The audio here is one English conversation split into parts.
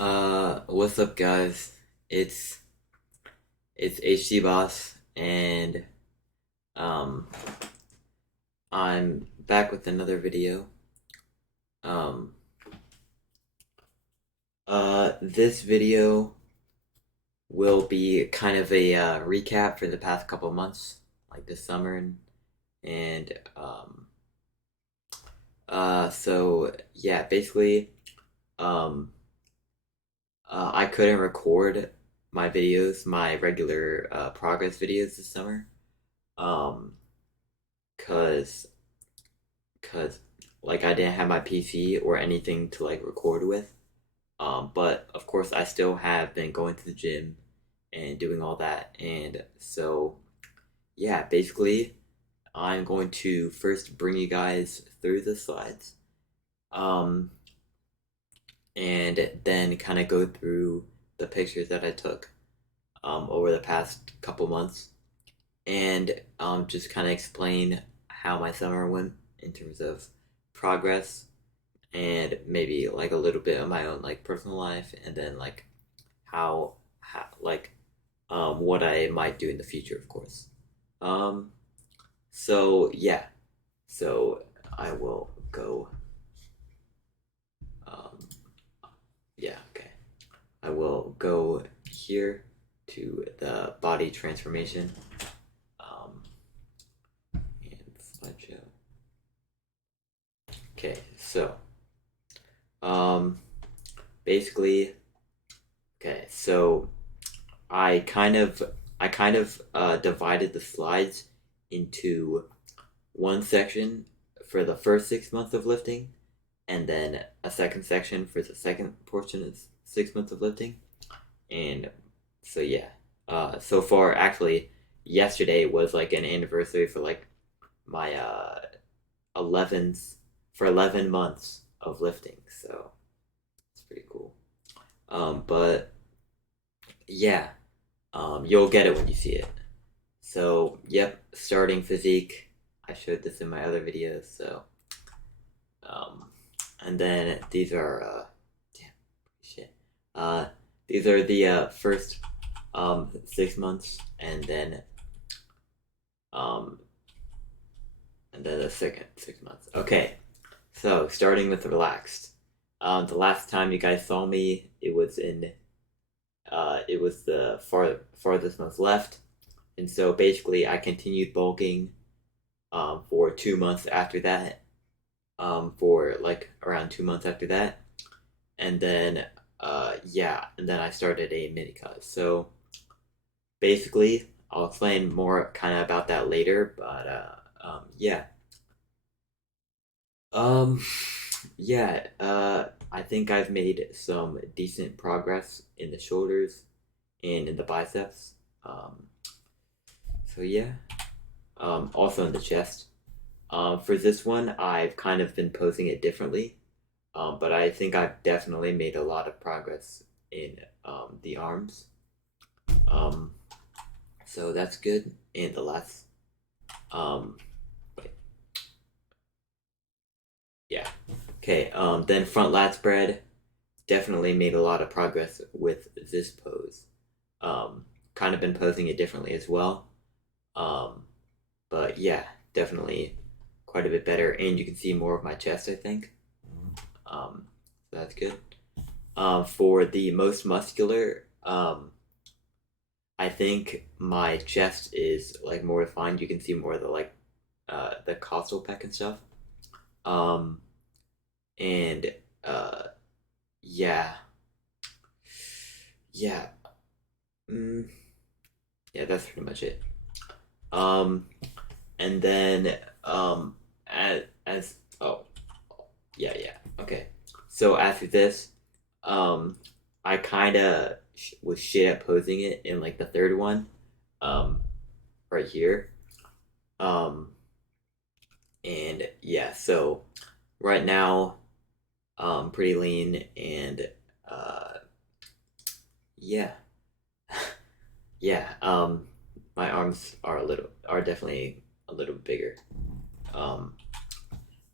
What's up, guys? It's it's HDBoss, and um, I'm back with another video. Um, this video will be kind of a recap for the past couple months, like this summer, and so yeah, basically, um, I couldn't record my videos, my regular progress videos this summer. Um, cause cause like I didn't have my PC or anything to like record with. But of course I still have been going to the gym and doing all that. And so yeah, basically I'm going to first bring you guys through the slides. Um, and then kind of go through the pictures that I took over the past couple months and just kind of explain how my summer went in terms of progress and maybe like a little bit of my own like personal life, and then like how like what I might do in the future, of course. Um, so yeah, so I will go. Um, yeah, okay. I will go here to the body transformation. Um, and slideshow. Okay, so um, basically, okay, so I kind of divided the slides into one section for the first 6 months of lifting, and then a second section for the second portion of 6 months of lifting. And so yeah, so far actually, yesterday was like an anniversary for like my 11s for 11 months of lifting. So it's pretty cool. But yeah, you'll get it when you see it. So, yep, starting physique. I showed this in my other videos. So, um, and then these are, damn, shit. Uh, these are the first 6 months, um, and then the second 6 months. Okay, so starting with relaxed. The last time you guys saw me, it was the farthest most left. And so basically, I continued bulking for 2 months after that, for like around 2 months after that. And then, yeah, and then I started a mini cut. So basically, I'll explain more kind of about that later, but yeah. Um, yeah, I think I've made some decent progress in the shoulders and in the biceps. So yeah, also in the chest. For this one, I've kind of been posing it differently, but I think I've definitely made a lot of progress in the arms. Um, so that's good. And the last, um, wait, yeah, okay. Then front lat spread, definitely made a lot of progress with this pose. Kind of been posing it differently as well. Um, but yeah, definitely quite a bit better, and you can see more of my chest, I think. So that's good. For the most muscular, I think my chest is like more defined. You can see more of the like the costal pec and stuff. Um, and uh, yeah, yeah, mm, yeah. That's pretty much it. Um, and then as oh yeah, yeah, okay. So after this, um, I kind of was shit at posing it in like the third one, um, right here. Um, and yeah, so right now, pretty lean, and uh, yeah, yeah. My arms are definitely a little bigger. Um,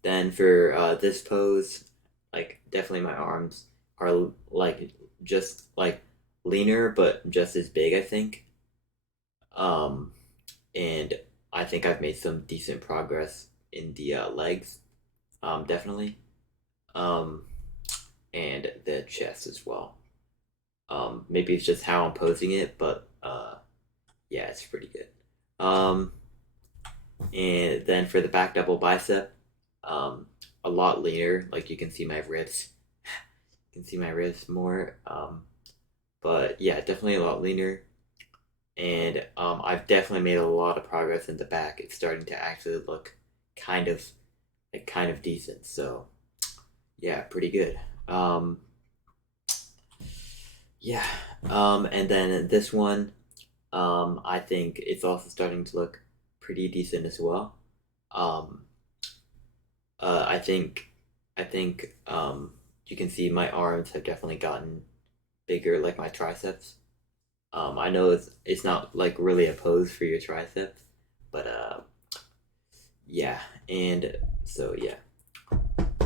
then for this pose, like definitely my arms are like just like leaner, but just as big, I think. Um, and I think I've made some decent progress in the legs, definitely, um, and the chest as well. Maybe it's just how I'm posing it, but yeah, it's pretty good. Um, and then for the back double bicep, um, a lot leaner. Like you can see my ribs, you can see my ribs more. But yeah, definitely a lot leaner. And I've definitely made a lot of progress in the back. It's starting to actually look kind of kind of decent. So yeah, pretty good. Yeah. And then this one, I think it's also starting to look pretty decent as well. Um, I think you can see my arms have definitely gotten bigger, like my triceps. I know it's not like really a pose for your triceps, but yeah, and so yeah.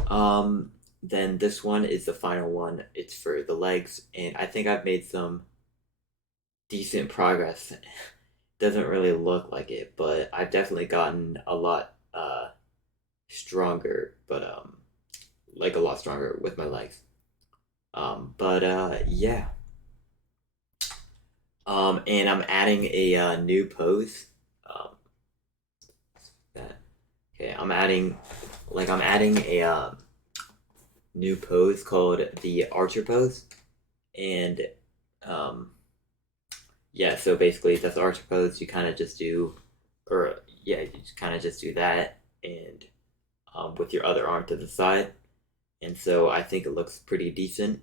Um, then this one is the final one. It's for the legs, and I think I've made some decent progress. Doesn't really look like it, but I've definitely gotten a lot stronger, but like a lot stronger with my legs. But yeah. And I'm adding a new pose. Um, that okay. I'm adding a new pose called the Archer pose, and um, yeah. So basically, that's the Archer pose. You kind of just do, or yeah, you just kind of just do that, and with your other arm to the side, and so I think it looks pretty decent.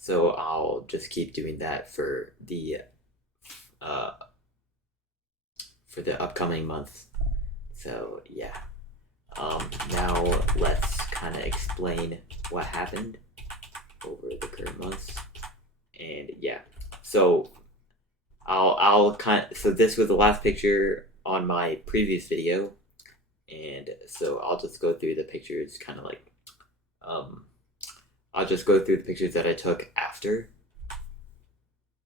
So I'll just keep doing that uh, for the upcoming months. So yeah. Now let's kind of explain what happened over the current months, and yeah. So I'll kind of, so this was the last picture on my previous video, and so I'll just go through the pictures, kind of like um, I'll just go through the pictures that I took after.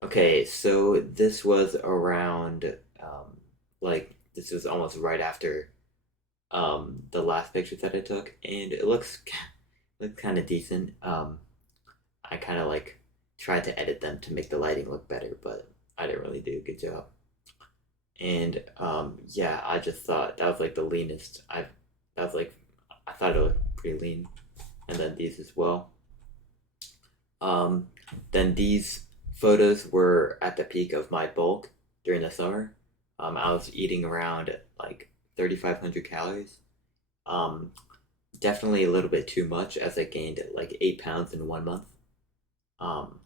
Okay, so this was around like this was almost right after the last pictures that I took, and it looks kind of decent. I kind of like tried to edit them to make the lighting look better, but I didn't really do a good job. And yeah, I just thought that was like the leanest I've. That was like I thought it looked pretty lean, and then these as well. Um, then these photos were at the peak of my bulk during the summer. I was eating around like 3,500 calories. Um, Definitely a little bit too much as I gained like 8 pounds in 1 month. Um,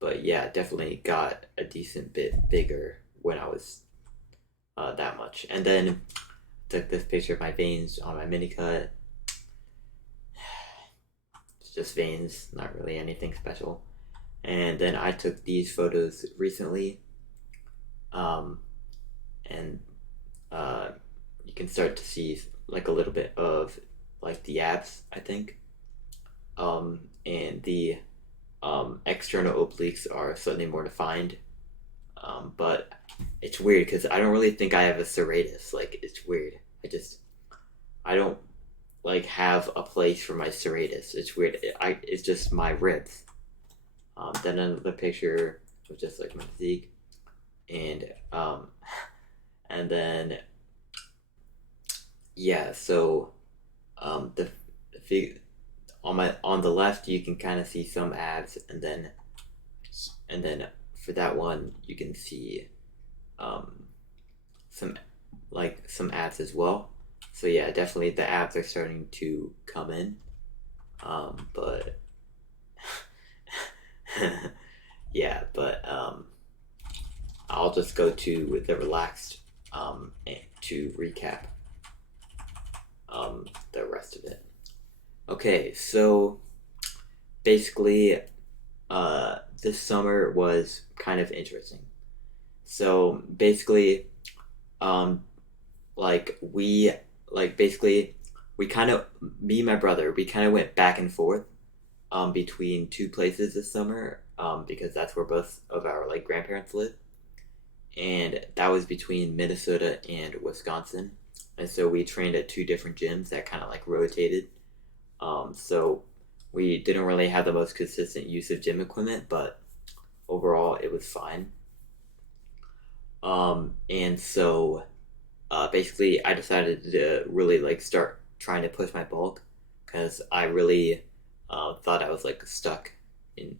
but yeah, definitely got a decent bit bigger when I was that much. And then took this picture of my veins on my mini cut. It's just veins, not really anything special. And then I took these photos recently, um, and uh, you can start to see like a little bit of like the abs, I think, and the external obliques are slightly more defined. But it's weird because I don't really think I have a serratus. Like it's weird. I don't like have a place for my serratus. It's weird. It's just my ribs. Then another picture of just like my physique, and and then yeah. So the fig on the left you can kind of see some abs, and then for that one you can see um, some some abs as well. So yeah, definitely the abs are starting to come in. But yeah, but I'll just go to the relaxed to recap the rest of it. Okay, so basically, this summer was kind of interesting. So basically, um, like basically we kind of me and my brother we kind of went back and forth between two places this summer because that's where both of our like grandparents live, and that was between Minnesota and Wisconsin. And so we trained at two different gyms that kind of like rotated. So we didn't really have the most consistent use of gym equipment, but overall it was fine. And so basically, I decided to really like start trying to push my bulk because I really thought I was like stuck wait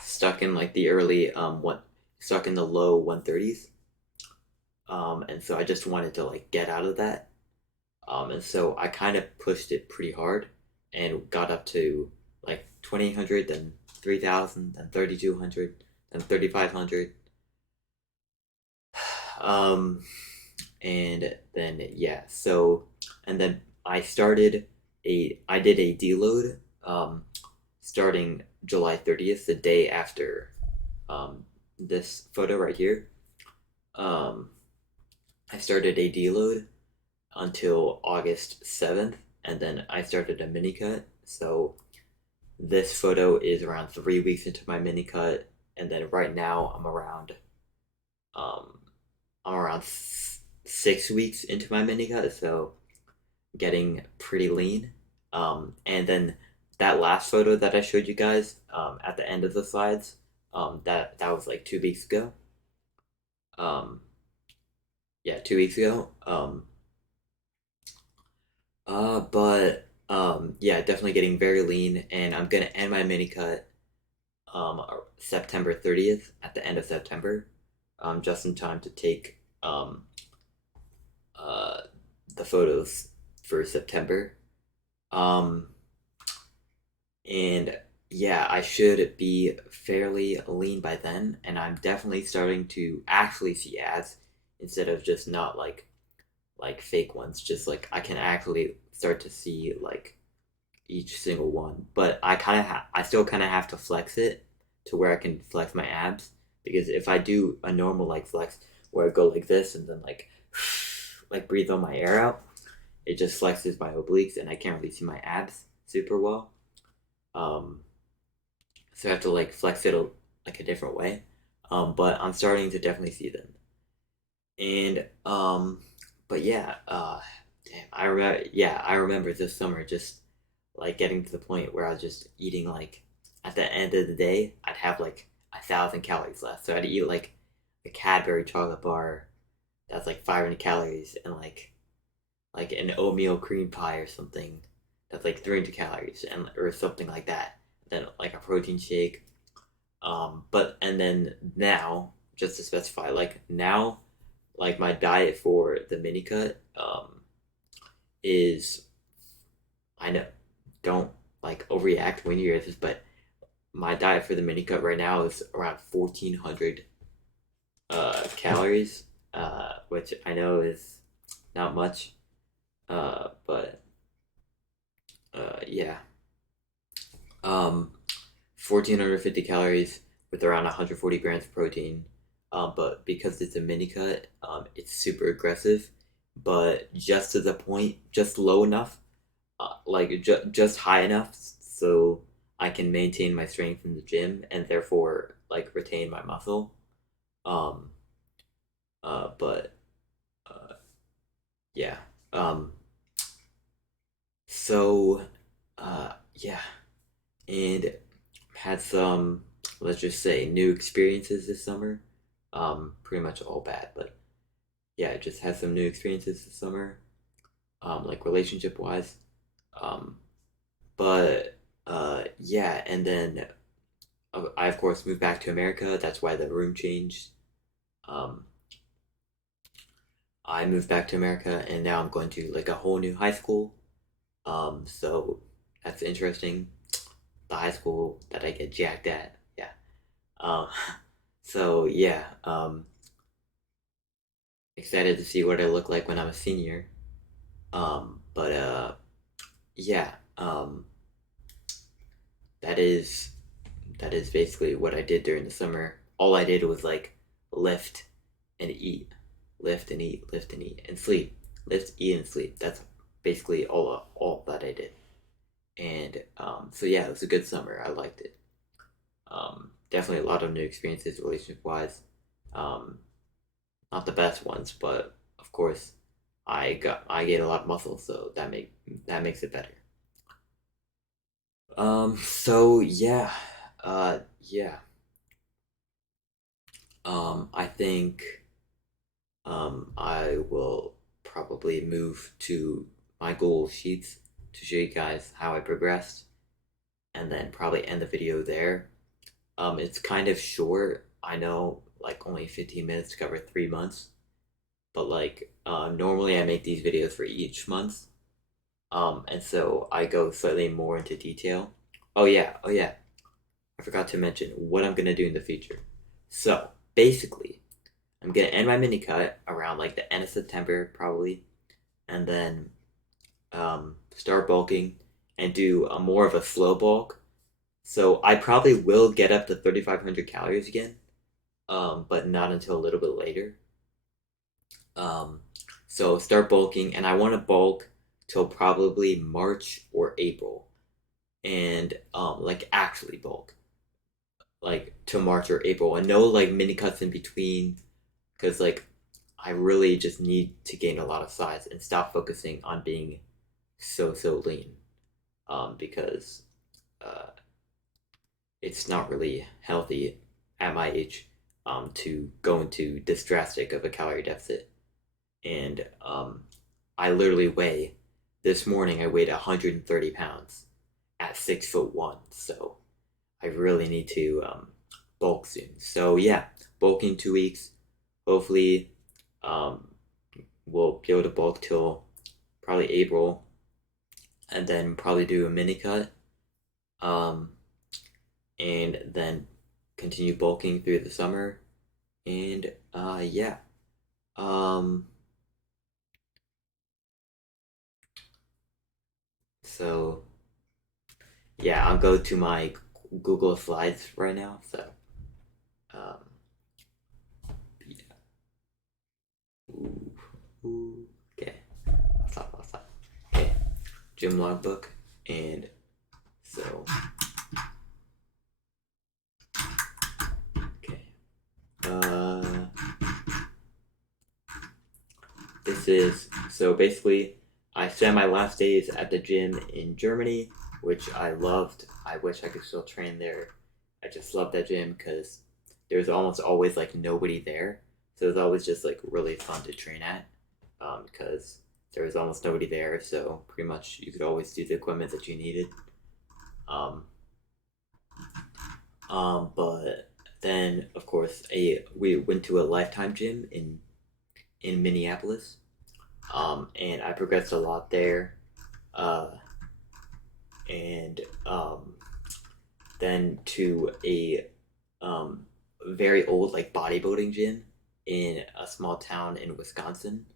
stuck in like the early what stuck in the low 130s. And so I just wanted to like get out of that. And so I kind of pushed it pretty hard and got up to like 2800, then 3000, then 3200, then 3500. Um, and then yeah, so and then I did a deload starting July 30th, the day after this photo right here. Um, I started a deload until August 7th, and then I started a mini cut. So this photo is around 3 weeks into my mini cut, and then right now um I'm around 6 weeks into my mini cut, so getting pretty lean. And then that last photo that I showed you guys at the end of the slides, that was like 2 weeks ago. Um, yeah, 2 weeks ago. But yeah, definitely getting very lean, and I'm gonna end my mini cut September 30th at the end of September, just in time to take uh the photos for September. Um, and yeah, I should be fairly lean by then, and I'm definitely starting to actually see ads instead of just not like fake ones. Just like I can actually start to see like each single one, but I still kind of have to flex it to where I can flex my abs, because if I do a normal like flex where I go like this and then like breathe all my air out, it just flexes my obliques and I can't really see my abs super well. Um, so I have to like flex it like a different way. But I'm starting to definitely see them. And but yeah, damn, I remember this summer just like getting to the point where I was just eating like at the end of the day, I'd have like 1,000 calories left. So I'd eat like a Cadbury chocolate bar that's like 500 calories, and like an oatmeal cream pie or something that's like 300 calories, and or something like that. Then like a protein shake. But and then now, just to specify, like now, like my diet for the mini cut is, I know, don't like overreact when you hear this, but my diet for the mini cut right now is around 1,400 calories, which I know is not much, but yeah, 1,450 calories with around 140 grams of protein. But because it's a mini cut, it's super aggressive, but just to the point, just low enough, just high enough so I can maintain my strength in the gym and therefore like retain my muscle. Um, but yeah. Um, so yeah, and had some, let's just say, new experiences this summer. Pretty much all bad, but yeah, I just had some new experiences this summer, like relationship wise. Um, but yeah, and then I of course moved back to America. That's why the room changed. Um, I moved back to America, and now I'm going to like a whole new high school. So that's interesting. The high school that I get jacked at. Yeah. Um, so yeah. Excited to see what I look like when I'm a senior. But yeah. That is that is basically what I did during the summer. All I did was like lift and eat, lift and eat, lift and eat, and sleep. lift, eat, and sleep. That's basically all that I did. And so yeah, it was a good summer. I liked it. Definitely a lot of new experiences relationship wise. Um, Not the best ones, but of course, I get a lot of muscle, so that makes it better. So yeah, yeah. I think I will probably move to my goal sheets to show you guys how I progressed, and then probably end the video there. It's kind of short. I know, like only 15 minutes to cover 3 months, but like normally I make these videos for each month. And so I go slightly more into detail. Oh yeah, I forgot to mention what I'm gonna do in the future. So basically, I'm gonna end my mini cut around like the end of September probably, and then start bulking and do a more of a slow bulk. So I probably will get up to 3,500 calories again, but not until a little bit later. Um, so start bulking, and I want to bulk till probably March or April, and like actually bulk like to March or April, and no like mini cuts in between, because like I really just need to gain a lot of size and stop focusing on being so lean, because uh, it's not really healthy at my age to go into this drastic of a calorie deficit. And I literally weigh this morning I weighed 130 pounds at 6 foot one, so I really need to bulk soon. So yeah, bulk in 2 weeks. Hopefully, um, we'll be able to bulk till probably April, and then probably do a mini cut, um, and then continue bulking through the summer. And yeah, um, so yeah, I'll go to my Google Slides right now. So um, yeah. Ooh, ooh. Okay, I'll stop. Okay, gym logbook, and so okay. Uh, this is so basically, I spent my last days at the gym in Germany, which I loved. I wish I could still train there. I just love that gym because there's almost always like nobody there, so it's always just like really fun to train at. Because there was almost nobody there, so pretty much you could always do the equipment that you needed. Um, but then of course a we went to a Lifetime gym in Minneapolis, and I progressed a lot there. Uh, and then to a very old like bodybuilding gym in a small town in Wisconsin.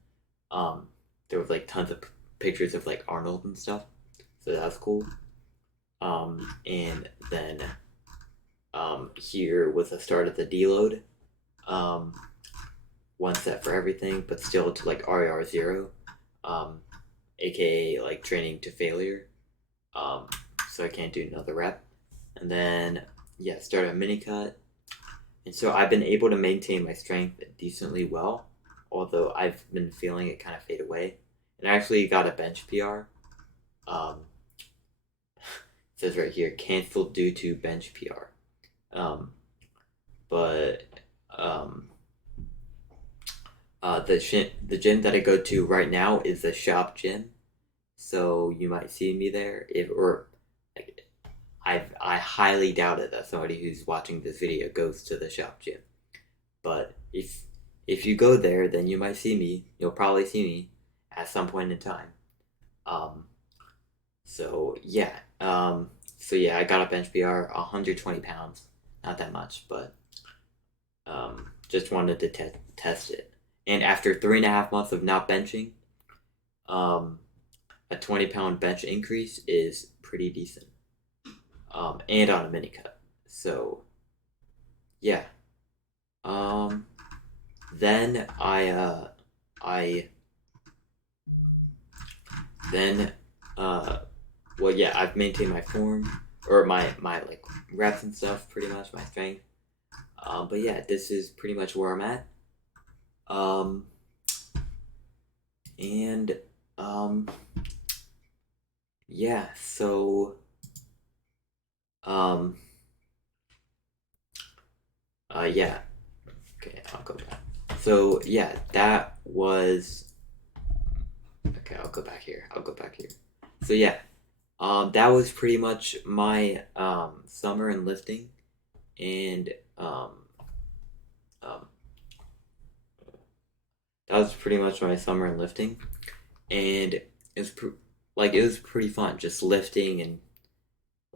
Um, there was like tons of pictures of like Arnold and stuff, so that was cool. And then here was the start of the deload. Um, One set for everything, but still to like RER zero, um, aka like training to failure. Um, so I can't do another rep. And then yeah, start a mini cut. And so I've been able to maintain my strength decently well, although I've been feeling it kind of fade away. And I actually got a bench PR. Um, it says right here, canceled due to bench PR. Um, but um, the gym that I go to right now is the shop gym, so you might see me there. If or like, I highly doubt it that somebody who's watching this video goes to the shop gym. But if you go there, then you might see me. You'll probably see me at some point in time. Um, so yeah, so yeah, I got a bench PR, 120 pounds, not that much, but just wanted to test it. And after 3.5 months of not benching, um, a 20-pound bench increase is pretty decent, and on a mini cut. So yeah, um, then I Then, well, yeah, I've maintained my form or my like reps and stuff, pretty much my strength. But yeah, this is pretty much where I'm at. Um, and um, yeah, so um, yeah, okay, I'll go back. So yeah, that was okay. I'll go back here. I'll go back here. So yeah, that was pretty much my summer in lifting, and um, that was pretty much my summer in lifting, and it was pretty fun just lifting and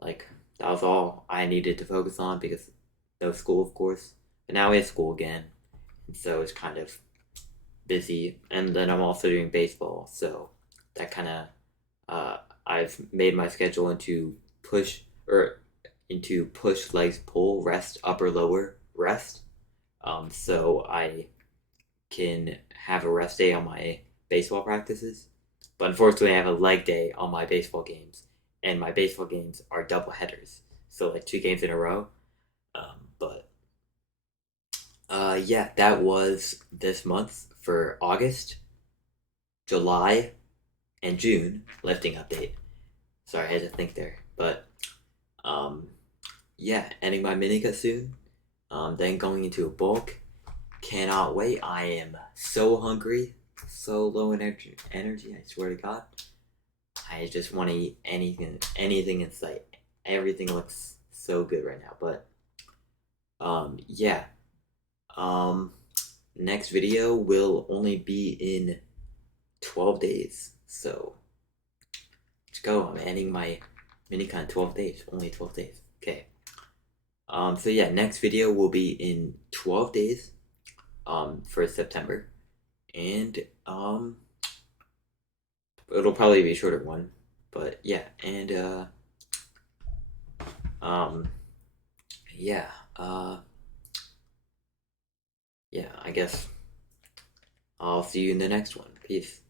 like that was all I needed to focus on because no school, of course. But now we have school again, and so it's kind of busy. And then I'm also doing baseball, so that kind of I've made my schedule push into push legs pull rest upper lower rest. So I can have a rest day on my baseball practices, but unfortunately I have a leg day on my baseball games, and my baseball games are double headers, so like 2 games in a row. But yeah, that was this month for August, July, and June lifting update. Sorry, I had to think there, but um, yeah, ending my mini cut soon. Then going into a bulk. Cannot wait. I am so hungry, so low in energy. I swear to God, I just want to eat anything in sight. Everything looks so good right now. But yeah. Um, next video will only be in 12 days. So let's go. I'm ending my minicon 12 days. Only 12 days. Okay. So yeah, next video will be in 12 days. For September, and it'll probably be a shorter one, but yeah, and um, yeah, yeah. I guess I'll see you in the next one. Peace.